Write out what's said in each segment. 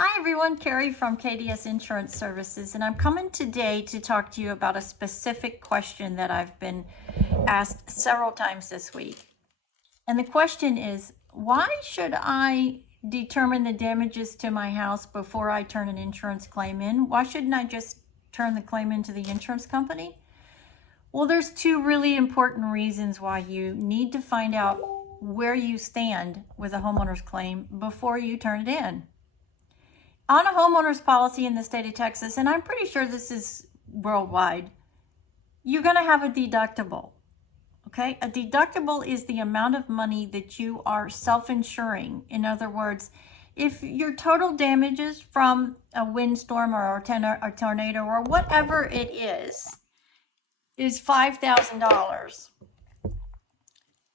Hi everyone, Carrie from KDS Insurance Services, and I'm coming today to talk to you about a specific question that I've been asked several times this week. And the question is, why should I determine the damages to my house before I turn an insurance claim in? Why shouldn't I just turn the claim into the insurance company? Well, there's two really important reasons why you need to find out where you stand with a homeowner's claim before you turn it in. On a homeowner's policy in the state of Texas, and I'm pretty sure this is worldwide, you're going to have a deductible. Okay, a deductible is the amount of money that you are self-insuring. In other words, if your total damages from a windstorm or a tornado or whatever it is $5,000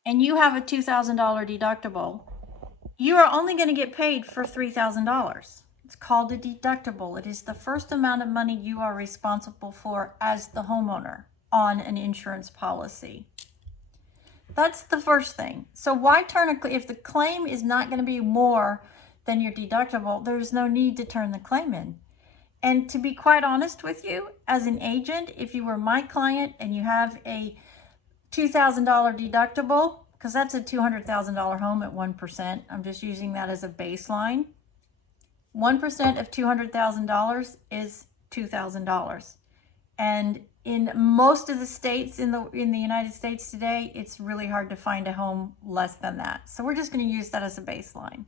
and you have a $2,000 deductible, you are only going to get paid for $3,000. It's called a deductible. It is the first amount of money you are responsible for as the homeowner on an insurance policy. That's the first thing. So why if the claim is not going to be more than your deductible, there's no need to turn the claim in. And to be quite honest with you, as an agent, if you were my client and you have a $2,000 deductible, because that's a $200,000 home at 1%, I'm just using that as a baseline. 1% of $200,000 is $2,000. And in most of the states in the United States today, it's really hard to find a home less than that. So we're just going to use that as a baseline.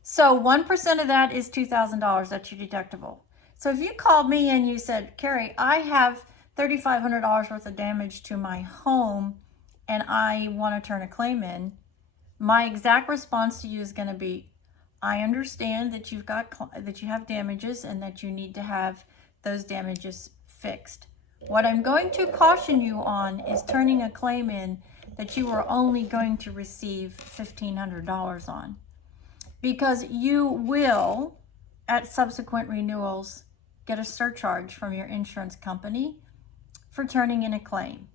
So 1% of that is $2,000. That's your deductible. So if you called me and you said, Carrie, I have $3,500 worth of damage to my home and I want to turn a claim in, my exact response to you is going to be, I understand that you have damages and that you need to have those damages fixed. What I'm going to caution you on is turning a claim in that you are only going to receive $1,500 on, because you will, at subsequent renewals, get a surcharge from your insurance company for turning in a claim,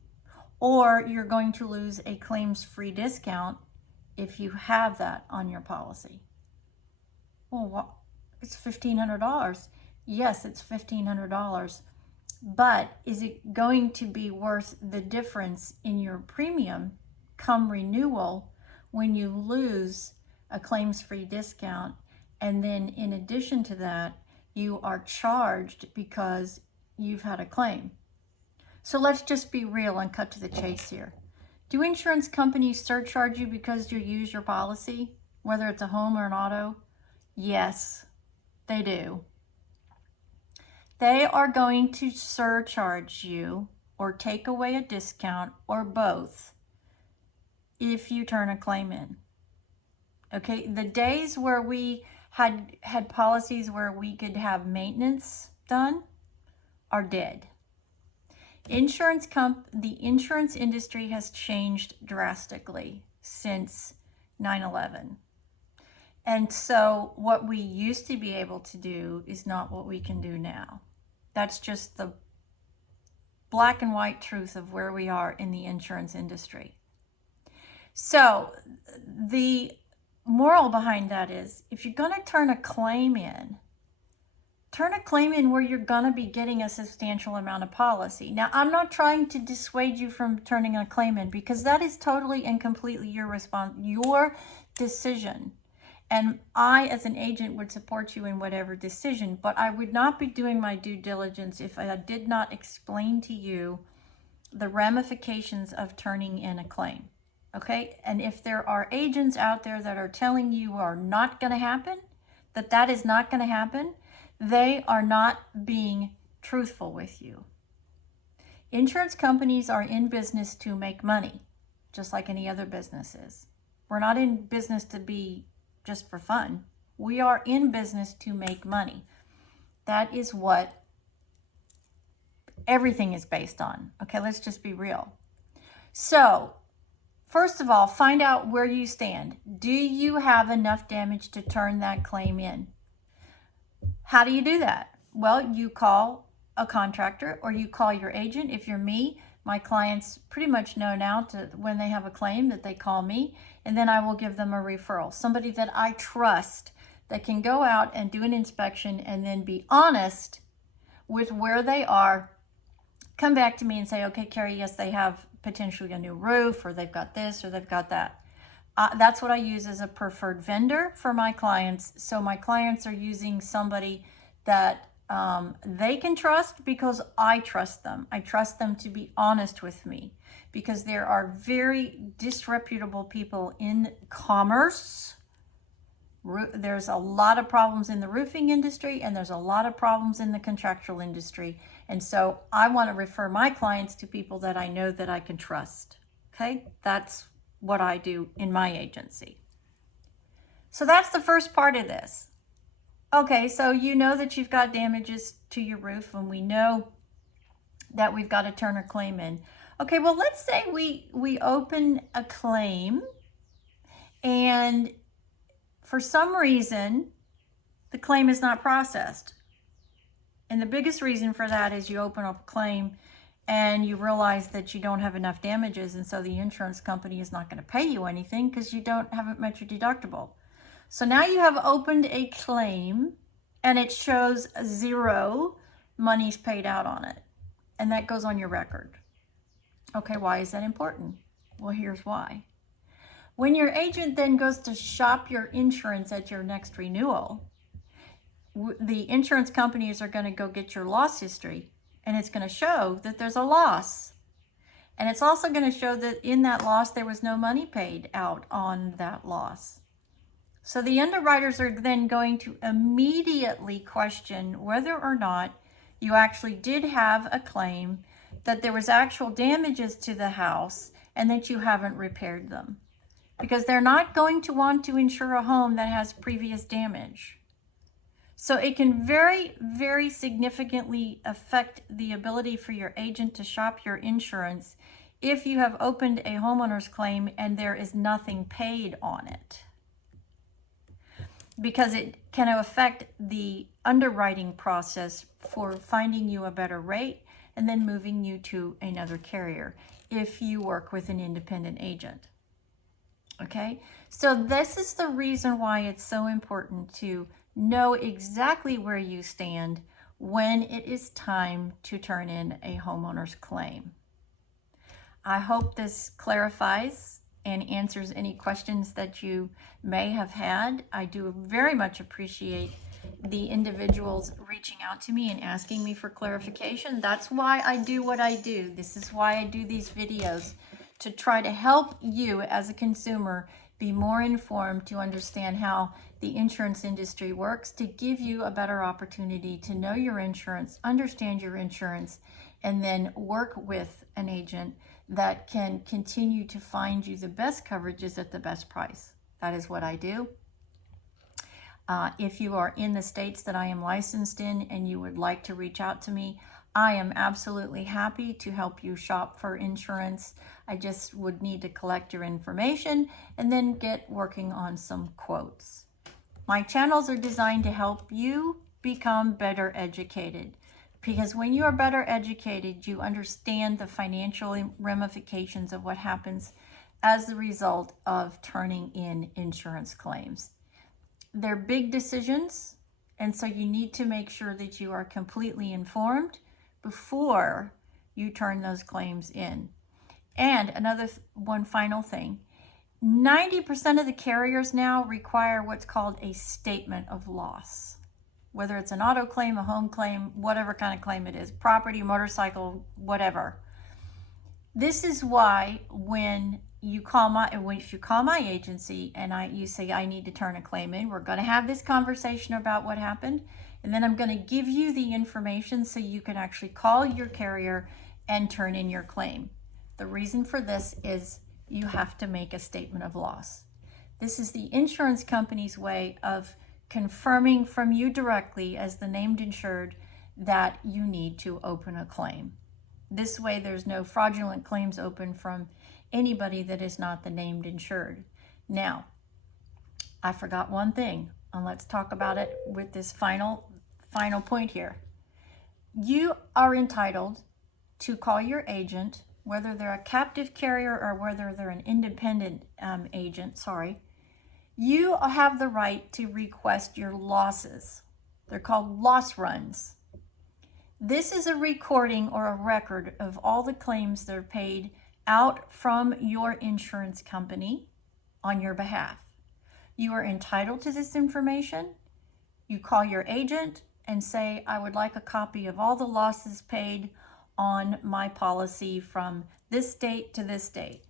or you're going to lose a claims-free discount if you have that on your policy. Well, it's $1,500. Yes, it's $1,500, but is it going to be worth the difference in your premium come renewal when you lose a claims-free discount, and then in addition to that, you are charged because you've had a claim? So let's just be real and cut to the chase here. Do insurance companies surcharge you because you use your policy, whether it's a home or an auto? Yes, they do. They are going to surcharge you or take away a discount or both if you turn a claim in. Okay, the days where we had policies where we could have maintenance done are dead. The insurance industry has changed drastically since 9/11. And so what we used to be able to do is not what we can do now. That's just the black and white truth of where we are in the insurance industry. So the moral behind that is, if you're going to turn a claim in where you're going to be getting a substantial amount of policy. Now, I'm not trying to dissuade you from turning a claim in, because that is totally and completely your decision. And I, as an agent, would support you in whatever decision, but I would not be doing my due diligence if I did not explain to you the ramifications of turning in a claim, okay? And if there are agents out there that are telling you are not going to happen, that is not going to happen, they are not being truthful with you. Insurance companies are in business to make money, just like any other business is. We're not in business to be just for fun. We are in business to make money. That is what everything is based on. Okay, let's just be real. So, first of all, find out where you stand. Do you have enough damage to turn that claim in? How do you do that? Well, you call a contractor or you call your agent. If you're me, my clients pretty much know now when they have a claim that they call me, and then I will give them a referral. Somebody that I trust that can go out and do an inspection and then be honest with where they are, come back to me and say, okay, Carrie, yes, they have potentially a new roof, or they've got this, or they've got that. That's what I use as a preferred vendor for my clients. So my clients are using somebody that they can trust because I trust them. I trust them to be honest with me, because there are very disreputable people in commerce. There's a lot of problems in the roofing industry, and there's a lot of problems in the contractual industry. And so I want to refer my clients to people that I know that I can trust. Okay, that's what I do in my agency. So that's the first part of this. Okay, so you know that you've got damages to your roof, and we know that we've got to turn a claim in. Okay, well, let's say we open a claim, and for some reason, the claim is not processed. And the biggest reason for that is you open up a claim and you realize that you don't have enough damages, and so the insurance company is not going to pay you anything because you haven't met your deductible. So now you have opened a claim and it shows 0 monies paid out on it. And that goes on your record. Okay, why is that important? Well, here's why. When your agent then goes to shop your insurance at your next renewal, the insurance companies are going to go get your loss history, and it's going to show that there's a loss. And it's also going to show that in that loss, there was no money paid out on that loss. So the underwriters are then going to immediately question whether or not you actually did have a claim, that there was actual damages to the house, and that you haven't repaired them. Because they're not going to want to insure a home that has previous damage. So it can very, very significantly affect the ability for your agent to shop your insurance if you have opened a homeowner's claim and there is nothing paid on it. Because it can affect the underwriting process for finding you a better rate and then moving you to another carrier if you work with an independent agent. Okay, so this is the reason why it's so important to know exactly where you stand when it is time to turn in a homeowner's claim. I hope this clarifies and answers any questions that you may have had. I do very much appreciate the individuals reaching out to me and asking me for clarification. That's why I do what I do. This is why I do these videos, to try to help you as a consumer be more informed, to understand how the insurance industry works, to give you a better opportunity to know your insurance, understand your insurance, and then work with an agent that can continue to find you the best coverages at the best price. That is what I do. If you are in the states that I am licensed in and you would like to reach out to me, I am absolutely happy to help you shop for insurance. I just would need to collect your information and then get working on some quotes. My channels are designed to help you become better educated, because when you are better educated, you understand the financial ramifications of what happens as the result of turning in insurance claims. They're big decisions, and so you need to make sure that you are completely informed before you turn those claims in. And one final thing, 90% of the carriers now require what's called a statement of loss. Whether it's an auto claim, a home claim, whatever kind of claim it is, property, motorcycle, whatever. This is why when you call if you call my agency and you say, I need to turn a claim in, we're going to have this conversation about what happened. And then I'm going to give you the information so you can actually call your carrier and turn in your claim. The reason for this is you have to make a statement of loss. This is the insurance company's way of confirming from you directly as the named insured that you need to open a claim. This way there's no fraudulent claims open from anybody that is not the named insured. Now, I forgot one thing, and let's talk about it with this final point here. You are entitled to call your agent, whether they're a captive carrier or whether they're an independent agent, you have the right to request your losses. They're called loss runs. This is a recording or a record of all the claims that are paid out from your insurance company on your behalf. You are entitled to this information. You call your agent and say, I would like a copy of all the losses paid on my policy from this date to this date.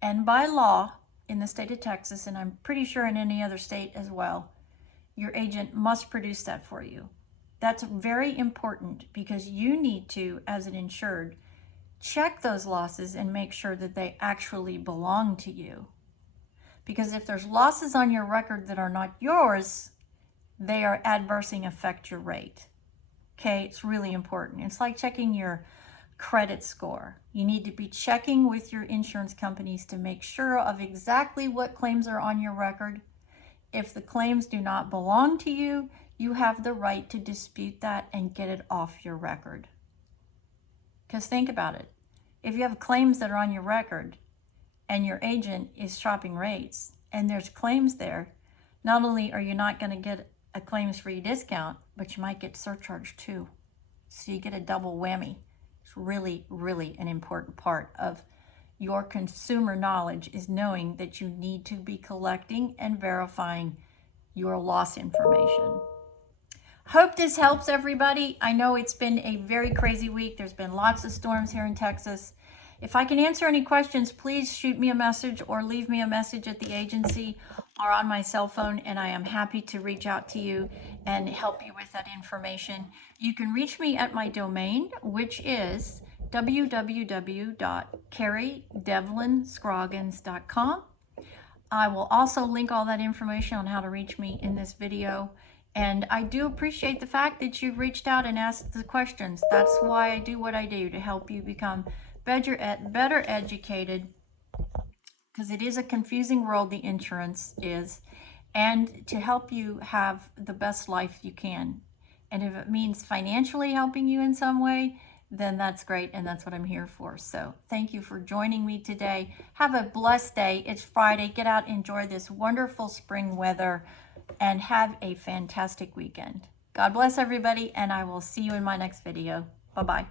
And by law, in the state of Texas, and I'm pretty sure in any other state as well, your agent must produce that for you. That's very important because you need to, as an insured, check those losses and make sure that they actually belong to you. Because if there's losses on your record that are not yours, they are adversely affect your rate. Okay, it's really important. It's like checking your credit score. You need to be checking with your insurance companies to make sure of exactly what claims are on your record. If the claims do not belong to you, you have the right to dispute that and get it off your record. Because think about it. If you have claims that are on your record and your agent is shopping rates and there's claims there, not only are you not going to get a claims-free discount, but you might get surcharged too. So you get a double whammy. It's really, really an important part of your consumer knowledge, is knowing that you need to be collecting and verifying your loss information. Hope this helps everybody. I know it's been a very crazy week. There's been lots of storms here in Texas. If I can answer any questions, please shoot me a message or leave me a message at the agency or on my cell phone, and I am happy to reach out to you and help you with that information. You can reach me at my domain, which is www.carriedevlinscroggins.com. I will also link all that information on how to reach me in this video. And I do appreciate the fact that you've reached out and asked the questions. That's why I do what I do, to help you become better educated, because it is a confusing world, the insurance is, and to help you have the best life you can. And if it means financially helping you in some way, then that's great, and that's what I'm here for. So thank you for joining me today. Have a blessed day. It's Friday. Get out, enjoy this wonderful spring weather, and have a fantastic weekend. God bless everybody, and I will see you in my next video. Bye-bye.